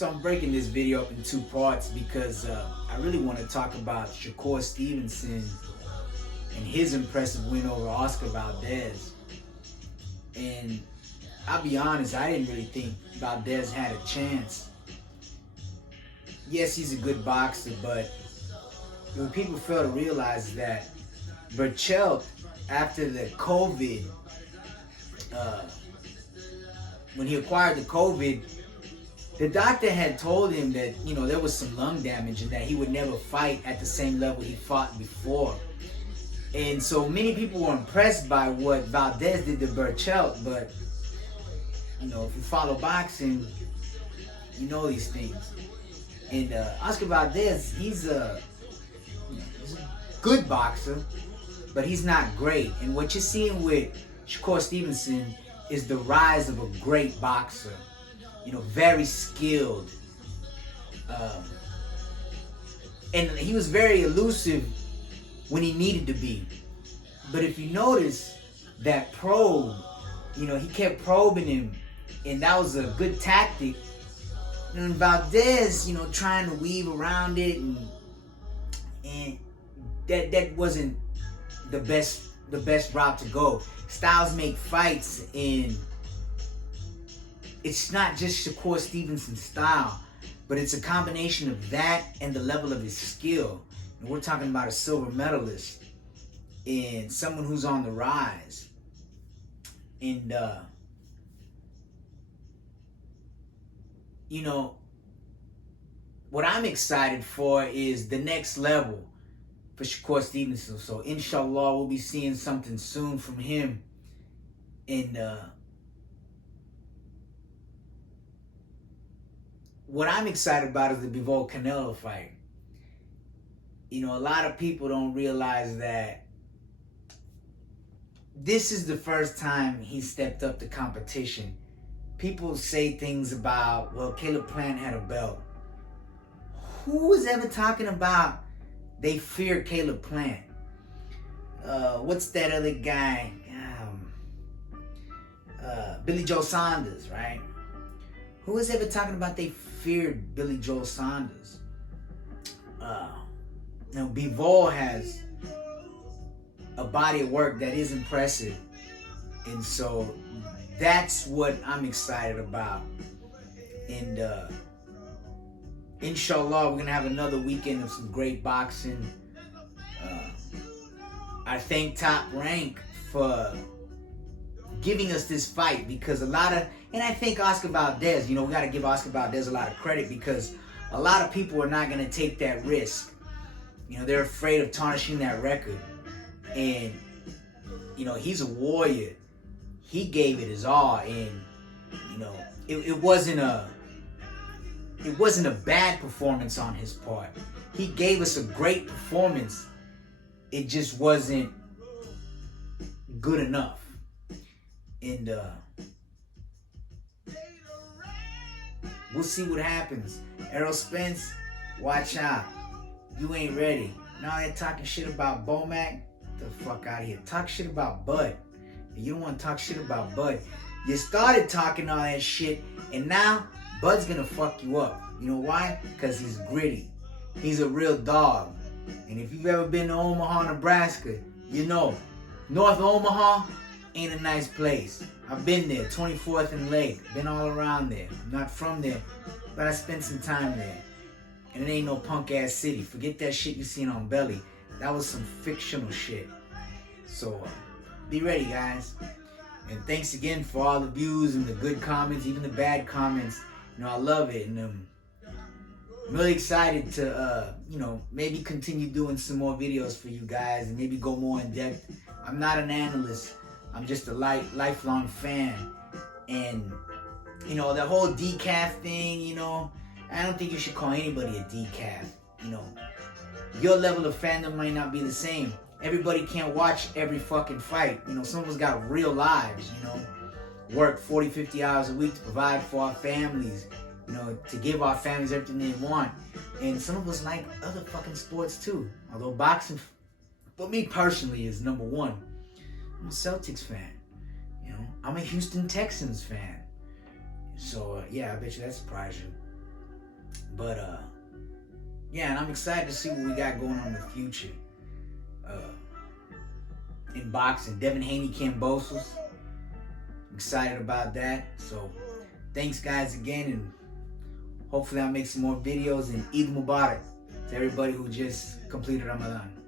So I'm breaking this video up in two parts because I really want to talk about Shakur Stevenson and his impressive win over Oscar Valdez. And I'll be honest, I didn't really think Valdez had a chance. Yes, he's a good boxer, but what people fail to realize is that Burchell, after the COVID, when he acquired the COVID, the doctor had told him that, there was some lung damage and that he would never fight at the same level he fought before. And so many people were impressed by what Valdez did to Burchell, but, if you follow boxing, you know these things. And Oscar Valdez, he's a good boxer, but he's not great. And what you're seeing with Shakur Stevenson is the rise of a great boxer. Very skilled. And he was very elusive when he needed to be. But if you notice that probe, he kept probing him, and that was a good tactic. And Valdez, trying to weave around it, and that wasn't the best route to go. Styles make fights, and it's not just Shakur Stevenson's style, but it's a combination of that and the level of his skill. And we're talking about a silver medalist and someone who's on the rise. And, what I'm excited for is the next level for Shakur Stevenson. So, inshallah, we'll be seeing something soon from him. And, what I'm excited about is the Bivol-Canelo fight. A lot of people don't realize that this is the first time he stepped up to competition. People say things about, well, Caleb Plant had a belt. Who was ever talking about they fear Caleb Plant? What's that other guy? Billy Joe Saunders, right? Who was ever talking about they feared Billy Joe Saunders? Bivol has a body of work that is impressive. And so that's what I'm excited about. And inshallah, we're going to have another weekend of some great boxing. I thank Top Rank for giving us this fight, because and I thank Oscar Valdez. We got to give Oscar Valdez a lot of credit, because a lot of people are not going to take that risk. They're afraid of tarnishing that record. And, he's a warrior. He gave it his all. And, it wasn't a bad performance on his part. He gave us a great performance. It just wasn't good enough. And we'll see what happens. Errol Spence, watch out. You ain't ready. Now they're talking shit about Bomac. Get the fuck out of here. Talk shit about Bud. You don't want to talk shit about Bud. You started talking all that shit, and now Bud's gonna fuck you up. You know why? Because he's gritty. He's a real dog. And if you've ever been to Omaha, Nebraska, North Omaha ain't a nice place. I've been there, 24th and Lake. Been all around there. I'm not from there, but I spent some time there. And it ain't no punk ass city. Forget that shit you seen on Belly. That was some fictional shit. So be ready, guys. And thanks again for all the views and the good comments, even the bad comments. I love it. And I'm really excited to, maybe continue doing some more videos for you guys and maybe go more in depth. I'm not an analyst. I'm just a lifelong fan. And, the whole decaf thing, I don't think you should call anybody a decaf. Your level of fandom might not be the same. Everybody can't watch every fucking fight. Some of us got real lives, work 40, 50 hours a week to provide for our families, to give our families everything they want. And some of us like other fucking sports too. Although boxing, for me personally, is number one. I'm a Celtics fan. I'm a Houston Texans fan. So, yeah, I bet you that surprised you. But yeah, and I'm excited to see what we got going on in the future. In boxing, Devin Haney, Kambosos. I'm excited about that. So thanks guys again, and hopefully I'll make some more videos. And Eid Mubarak to everybody who just completed Ramadan.